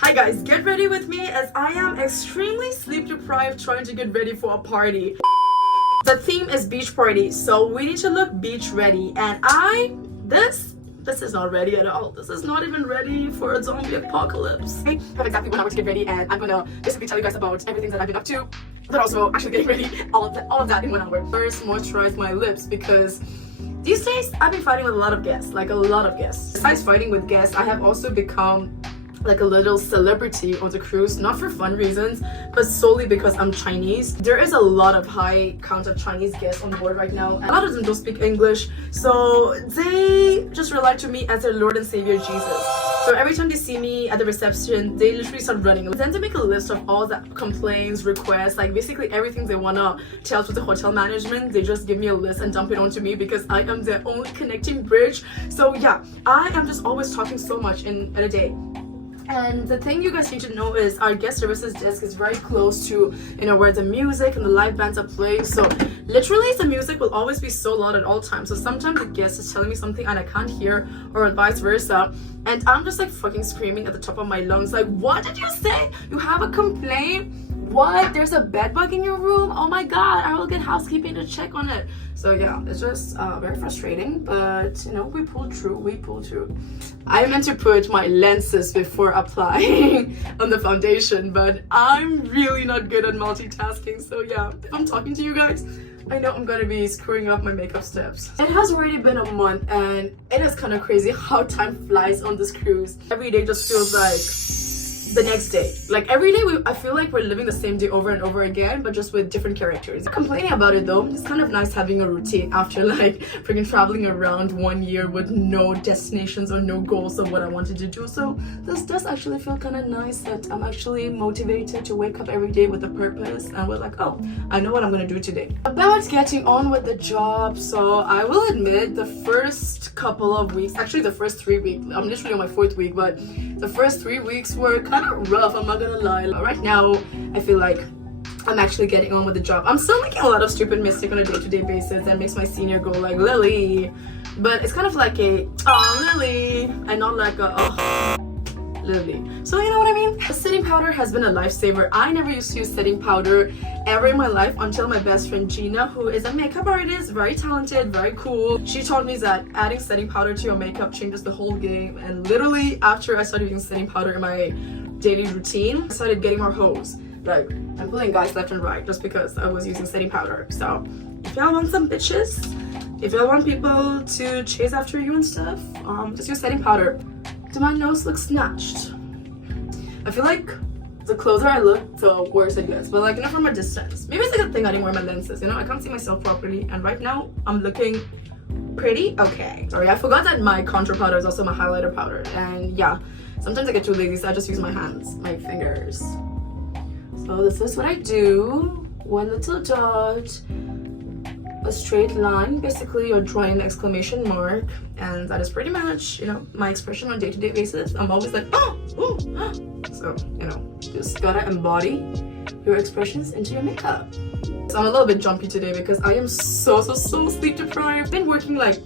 Hi guys, get ready with me as I am extremely sleep deprived trying to get ready for a party. The theme is beach party, so we need to look beach ready, and this is not ready at all. This is not even ready for a zombie apocalypse. I have exactly 1 hour to get ready, and I'm gonna basically tell you guys about everything that I've been up to, but also actually getting ready, all of that in 1 hour. First, moisturize my lips because these days I've been fighting with a lot of guests, Besides fighting with guests, I have also become like a little celebrity on the cruise, not for fun reasons, but solely because I'm Chinese. There is a lot of high count of Chinese guests on board right now. A lot of them don't speak English, so they just rely to me as their Lord and Savior Jesus. So every time they see me at the reception, they literally start running. Then they make a list of all the complaints, requests, like basically everything they wanna tell to the hotel management. They just give me a list and dump it onto me because I am their only connecting bridge. So yeah, I am just always talking so much in a day. And the thing you guys need to know is our guest services desk is very close to, where the music and the live bands are playing. So literally the music will always be so loud at all times. So sometimes the guest is telling me something and I can't hear, or vice versa. And I'm just like fucking screaming at the top of my lungs, like, what did you say? You have a complaint? What? There's a bed bug in your room? Oh my god, I will get housekeeping to check on it. So yeah, it's just very frustrating, but we pulled through. I meant to put my lenses before applying on the foundation, but I'm really not good at multitasking. So yeah, if I'm talking to you guys, I know I'm gonna be screwing up my makeup steps. It has already been a month and it is kind of crazy how time flies on this cruise. Every day just feels like the next day. Like every day I feel like we're living the same day over and over again, but just with different characters. Complaining about it though, it's kind of nice having a routine after like freaking traveling around 1 year with no destinations or no goals of what I wanted to do. So this does actually feel kind of nice that I'm actually motivated to wake up every day with a purpose, and we're like, oh, I know what I'm gonna do today. About getting on with the job, so I will admit the first couple of weeks, actually the first 3 weeks, I'm literally on my 4th week, but the first 3 weeks were kind of rough, I'm not gonna lie. Right now I feel like I'm actually getting on with the job. I'm still making a lot of stupid mistakes on a day-to-day basis that makes my senior go like, Lily, but it's kind of like a oh Lily and not like a oh Lily. So you know what I mean? Setting powder has been a lifesaver. I never used to use setting powder ever in my life until my best friend Gina, who is a makeup artist, very talented, very cool. She told me that adding setting powder to your makeup changes the whole game, and literally after I started using setting powder in my daily routine, I started getting more hoes. Like, I'm pulling guys left and right just because I was using setting powder. So if y'all want some bitches, if y'all want people to chase after you and stuff, just use setting powder. Do my nose look snatched? I feel like the closer I look, the worse it gets. But like, from a distance. Maybe it's like a thing I didn't wear my lenses, I can't see myself properly. And right now, I'm looking pretty okay. Sorry, I forgot that my contour powder is also my highlighter powder. And yeah, sometimes I get too lazy, so I just use my hands, my fingers. So this is what I do. 1 little dot, a straight line, basically you're drawing an exclamation mark, and that is pretty much my expression on a day-to-day basis. I'm always like oh, ooh, ah. So just gotta embody your expressions into your makeup. So I'm a little bit jumpy today because I am so sleep deprived. I've been working like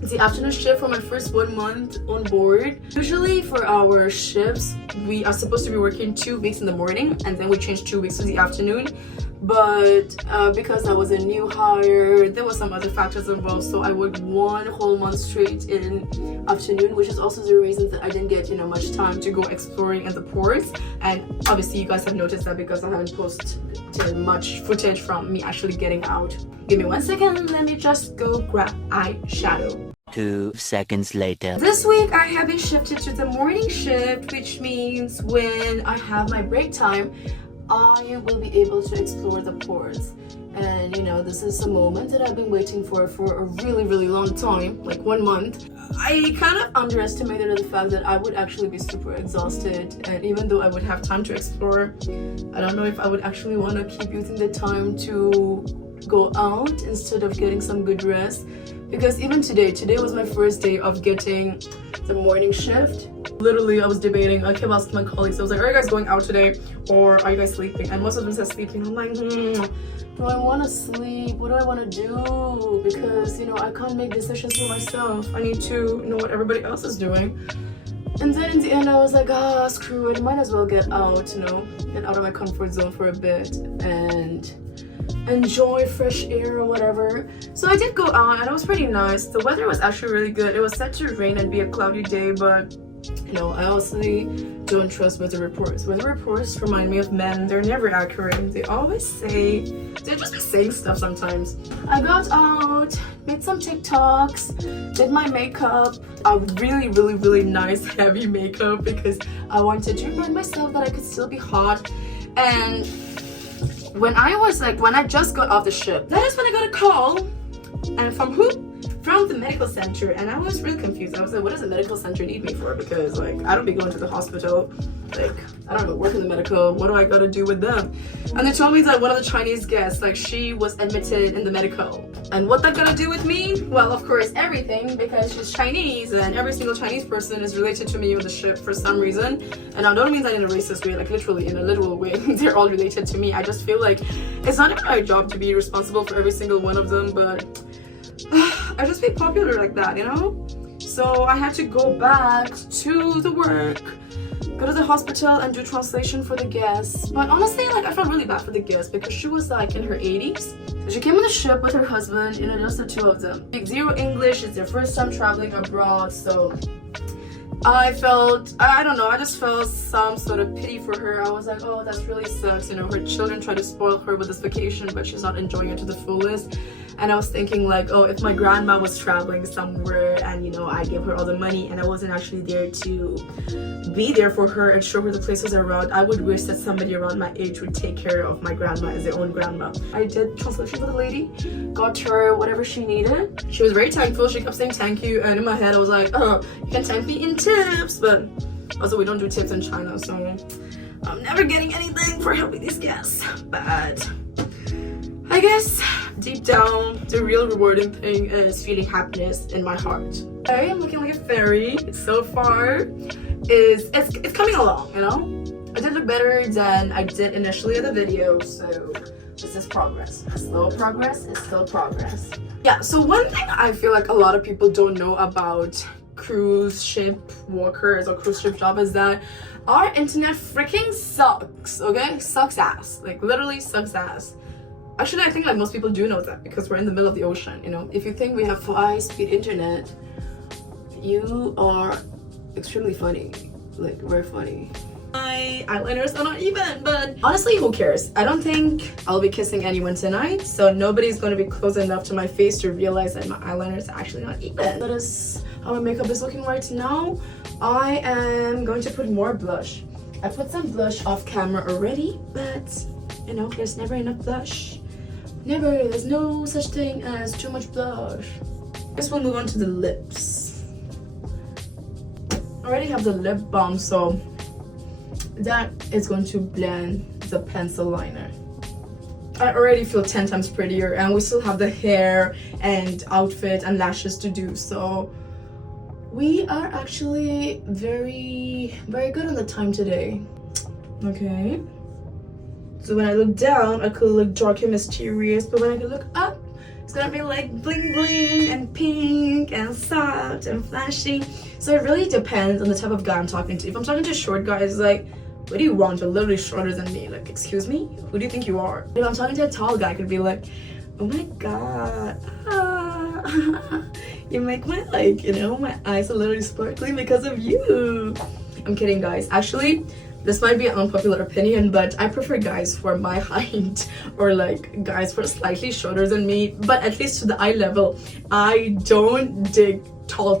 the afternoon shift for my first 1 month on board. Usually for our shifts we are supposed to be working 2 weeks in the morning, and then we change 2 weeks to the afternoon. But because I was a new hire, there were some other factors involved, so I worked 1 whole month straight in afternoon, which is also the reason that I didn't get much time to go exploring in the ports. And obviously you guys have noticed that because I haven't posted much footage from me actually getting out. Give me 1 second, let me just go grab eyeshadow. 2 seconds later. This week I have been shifted to the morning shift, which means when I have my break time, I will be able to explore the ports. And this is a moment that I've been waiting for a really long time, like 1 month. I kind of underestimated the fact that I would actually be super exhausted, and even though I would have time to explore, I don't know if I would actually want to keep using the time to go out instead of getting some good rest. Because even today was my first day of getting the morning shift. Literally, I was debating. I kept asking my colleagues. I was like, are you guys going out today, or are you guys sleeping? And most of them said sleeping. I'm like, do I want to sleep? What do I want to do? Because I can't make decisions for myself. I need to know what everybody else is doing. And then in the end I was like, ah, screw it, might as well get out, get out of my comfort zone for a bit and enjoy fresh air or whatever. So I did go out and it was pretty nice. The weather was actually really good. It was set to rain and be a cloudy day, but I honestly don't trust weather reports. Weather reports remind me of men. They're never accurate. They just be saying stuff sometimes. I got out, made some TikToks, did my makeup, a really, really, really nice heavy makeup because I wanted to remind myself that I could still be hot. And when I just got off the ship, that is when I got a call. And from who? From the medical center. And I was really confused. I was like, what does the medical center need me for? Because I don't be going to the hospital. I don't know, work in the medical. What do I gotta do with them? And they told me that one of the Chinese guests, she was admitted in the medical. And what that gotta do with me? Well, of course, everything, because she's Chinese and every single Chinese person is related to me on the ship for some reason. And I don't mean that in a racist way, literally in a literal way. They're all related to me. I just feel like it's not even my job to be responsible for every single one of them, but I just feel popular like that, So I had to go back to the work, go to the hospital and do translation for the guests. But honestly, I felt really bad for the guest because she was in her 80s. She came on the ship with her husband, just the two of them. Speak zero English, it's their first time traveling abroad, so I don't know, I just felt some sort of pity for her. I was like, oh, that really sucks, her children try to spoil her with this vacation, but she's not enjoying it to the fullest. And I was thinking oh, if my grandma was traveling somewhere and I gave her all the money and I wasn't actually there to be there for her and show her the places around, I would wish that somebody around my age would take care of my grandma as their own grandma. I did translation for the lady, got her whatever she needed. She was very thankful. She kept saying thank you, and in my head I was like, oh, you can thank me in tips, but also we don't do tips in China, so I'm never getting anything for helping these guests. But I guess deep down, the real rewarding thing is feeling happiness in my heart. I am looking like a fairy so far. It's coming along, I did look better than I did initially in the video, so this is progress. Slow progress is still progress. Yeah, so one thing I feel like a lot of people don't know about cruise ship workers or cruise ship job is that our internet freaking sucks, okay? Sucks ass. Literally sucks ass. Actually, I think most people do know that because we're in the middle of the ocean, If you think we have high-speed internet, you are extremely funny. Very funny. My eyeliners are not even, but honestly, who cares? I don't think I'll be kissing anyone tonight, so nobody's going to be close enough to my face to realize that my eyeliner is actually not even. That is how my makeup is looking right now. I am going to put more blush. I put some blush off camera already, but there's never enough blush. Never. There's no such thing as too much blush. Guess we'll move on to the lips. I already have the lip balm, so that is going to blend the pencil liner. I already feel 10 times prettier, and we still have the hair and outfit and lashes to do, so we are actually very, very good on the time today. Okay. So when I look down, I could look dark and mysterious, but when I could look up, it's gonna be bling bling and pink and soft and flashy. So it really depends on the type of guy I'm talking to. If I'm talking to a short guy, it's what do you want? You're literally shorter than me. Excuse me? Who do you think you are? If I'm talking to a tall guy, I could be like, oh my god, you make my my eyes are literally sparkling because of you. I'm kidding, guys. Actually, this might be an unpopular opinion, but I prefer guys who are my height or guys who are slightly shorter than me, but at least to the eye level. I don't dig tall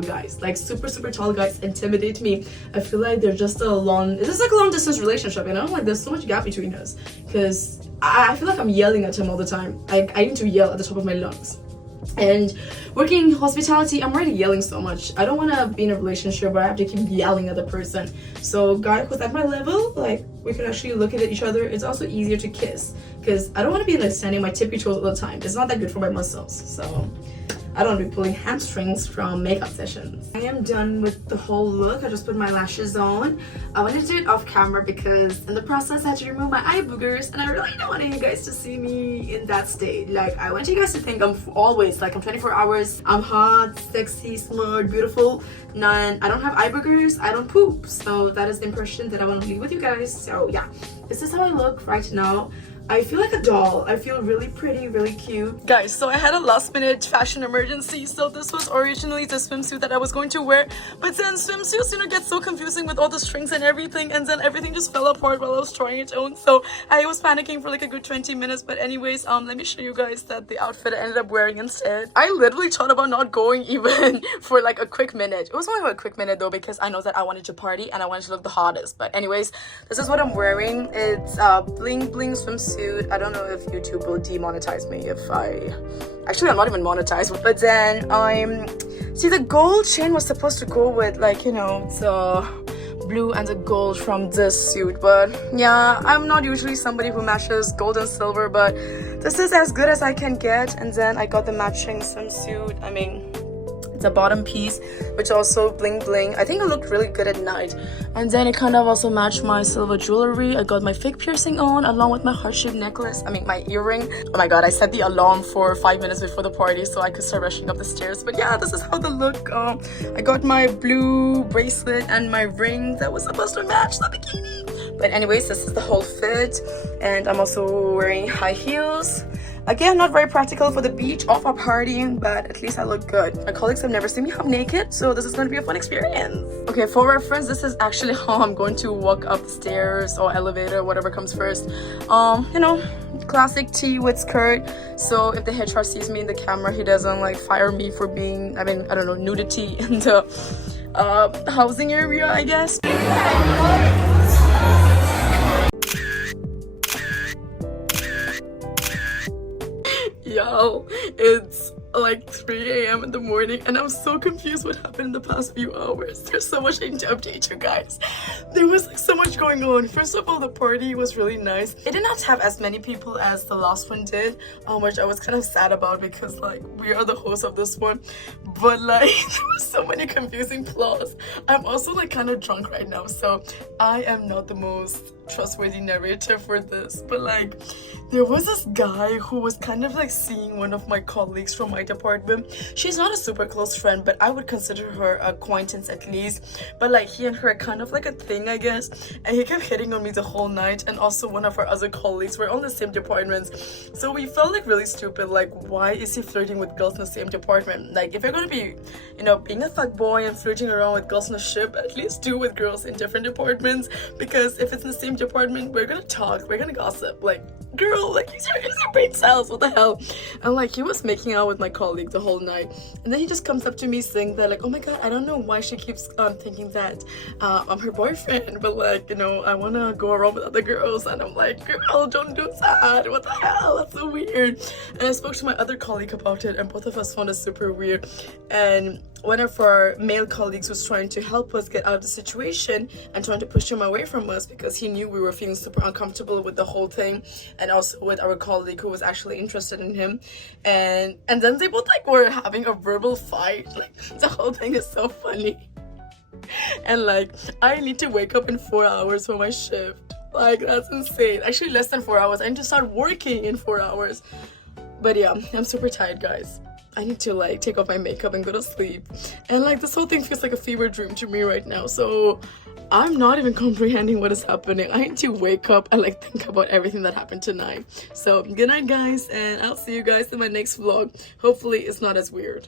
guys. Super tall guys intimidate me. I feel like they're just a long distance relationship, there's so much gap between us, because I feel like I'm yelling at him all the time. I need to yell at the top of my lungs. And working hospitality, I'm already yelling so much. I don't want to be in a relationship where I have to keep yelling at the person. So guy who's at my level, we can actually look at each other. It's also easier to kiss because I don't want to be standing my tippy toes all the time. It's not that good for my muscles. So I don't be pulling hamstrings from makeup sessions. I am done with the whole look. I just put my lashes on. I wanted to do it off camera because in the process I had to remove my eye boogers, and I really don't want you guys to see me in that state. Like, I want you guys to think I'm always like I'm 24 hours, I'm hot, sexy, smart, beautiful. None, I don't have eye boogers, I don't poop. So that is the impression that I want to leave with you guys. So yeah, this is how I look right now. I feel like a doll. I feel really pretty, really cute. Guys, so I had a last minute fashion emergency. So this was originally the swimsuit that I was going to wear. But then swimsuits, get so confusing with all the strings and everything. And then everything just fell apart while I was trying it on. So I was panicking for like a good 20 minutes. But anyways, let me show you guys that the outfit I ended up wearing instead. I literally thought about not going even for like a quick minute. It was only a quick minute though, because I know that I wanted to party and I wanted to look the hottest. But anyways, this is what I'm wearing. It's a bling bling swimsuit. I don't know if YouTube will demonetize me if I'm not even monetized, but then see, the gold chain was supposed to go with like, the blue and the gold from this suit. But yeah, I'm not usually somebody who matches gold and silver, but this is as good as I can get. And then I got the matching swimsuit. I mean, it's a bottom piece, which also bling bling. I think it looked really good at night. And then it kind of also matched my silver jewelry. I got my fake piercing on along with my heart-shaped necklace. I mean, my earring. Oh my god, I set the alarm for 5 minutes before the party so I could start rushing up the stairs. But yeah, this is how the look. I got my blue bracelet and my ring that was supposed to match the bikini. But anyways, this is the whole fit. And I'm also wearing high heels. Again, not very practical for the beach or for partying, but at least I look good. My colleagues have never seen me half naked, so this is going to be a fun experience. Okay, for reference, this is actually how I'm going to walk up the stairs or elevator, whatever comes first. Classic tee with skirt. So if the HR sees me in the camera, he doesn't like fire me for being, I don't know, nudity in the housing area, I guess. Yo, it's like 3 a.m. in the morning and I'm so confused what happened in the past few hours. There's so much I need to update you guys. There was like so much going on. First of all, the party was really nice. It did not have as many people as the last one did, which I was kind of sad about because like we are the hosts of this one. But like there were so many confusing flaws. I'm also like kind of drunk right now, so I am not the most trustworthy narrator for this, but like there was this guy who was kind of like seeing one of my colleagues from my department. She's not a super close friend, but I would consider her acquaintance at least. But like he and her are kind of like a thing, I guess, and he kept hitting on me the whole night. And also one of our other colleagues, we're on the same departments, so we felt like really stupid. Like, why is he flirting with girls in the same department? Like, if you're gonna be, being a fuckboy and flirting around with girls in a ship, at least do with girls in different departments, because if it's in the same department, we're gonna talk, we're gonna gossip. Like, girl, like use your brain cells, what the hell? And like he was making out with my colleague the whole night, and then he just comes up to me saying that like, oh my god, I don't know why she keeps thinking that I'm her boyfriend, but like, I want to go around with other girls. And I'm like, girl, don't do that, what the hell, that's so weird. And I spoke to my other colleague about it, and both of us found it super weird. And one of our male colleagues was trying to help us get out of the situation and trying to push him away from us because he knew we were feeling super uncomfortable with the whole thing, and also with our colleague who was actually interested in him. And then they both like were having a verbal fight. Like, the whole thing is so funny. And like, I need to wake up in 4 hours for my shift. Like, that's insane. Actually, less than 4 hours. I need to start working in 4 hours. But yeah, I'm super tired, guys. I need to like take off my makeup and go to sleep. And like this whole thing feels like a fever dream to me right now. So I'm not even comprehending what is happening. I need to wake up and like think about everything that happened tonight. So good night, guys, and I'll see you guys in my next vlog. Hopefully it's not as weird.